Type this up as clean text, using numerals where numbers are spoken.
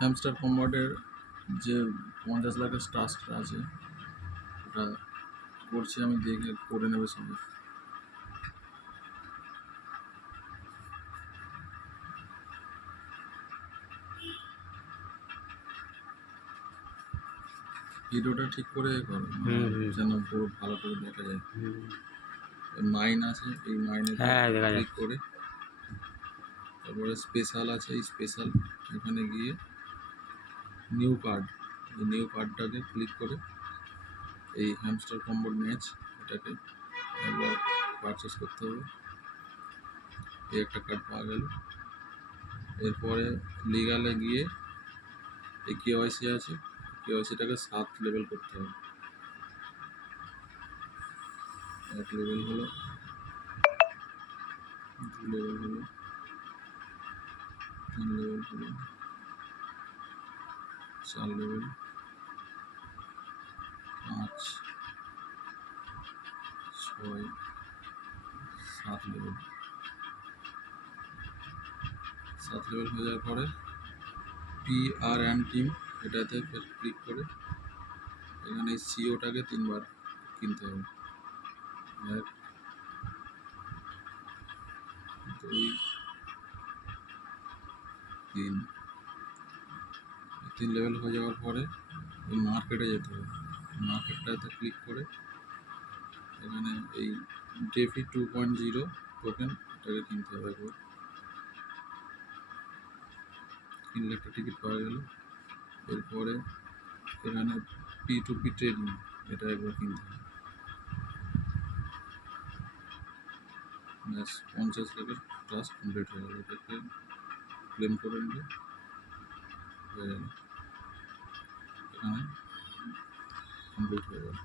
Hamster কম্বাটের যে 50 লাখের টাস্কটা আছে ওটা করছি আমি, দেখে করে নেবে সবাই। ভিডিওটা ঠিক করে করো যেন পুরো ভালো করে দেখা যায়। মাইন আছে, এই মাইনে ক্লিক করে তারপরে স্পেশাল আছে, এই স্পেশাল এখানে গিয়ে নিউ কার্ড, এই নিউ কার্ডটাকে ক্লিক করে এই হ্যামস্টার কম্বোর ম্যাচ এটাকে একবার পারচেস করতে হবে। এই একটা কার্ড পাওয়া গেল। এরপরে লিগালে গিয়ে এই কেওয়াইসি আছে, কেওয়াইসিটাকে 7 লেভেল করতে হবে। 1 লেভেল হলো, 2 লেভেল হলো, 3 লেভেল হলো, 4 লেভেল, 5, 6, 7 লেভেল। 7 লেভেল হয়ে যাওয়ার পরে PR টিম এটাতে ফের ক্লিক করে এখানে সিওটাকে 3বার কিনতে হবে। 1, 2, 3। 3 লেভেল হয়ে যাওয়ার পরে এই মার্কেটে যেতে হবে। মার্কেটটাতে ক্লিক করে এখানে এই ডেফি 2.0 টোকেন এটাকে কিনতে হবে একবার। কিনলে একটা টিকিট পাওয়া গেল। এরপরে এখানে P2P ট্রেডিং এটা একবার কিনতে হবে। ব্যাস 50 লাখের টাস্ক কমপ্লিট হয়ে গেল। এটাকে ক্লেম করে নিলে হয়ে গেল, এখানে কমপ্লিট হয়ে গেল।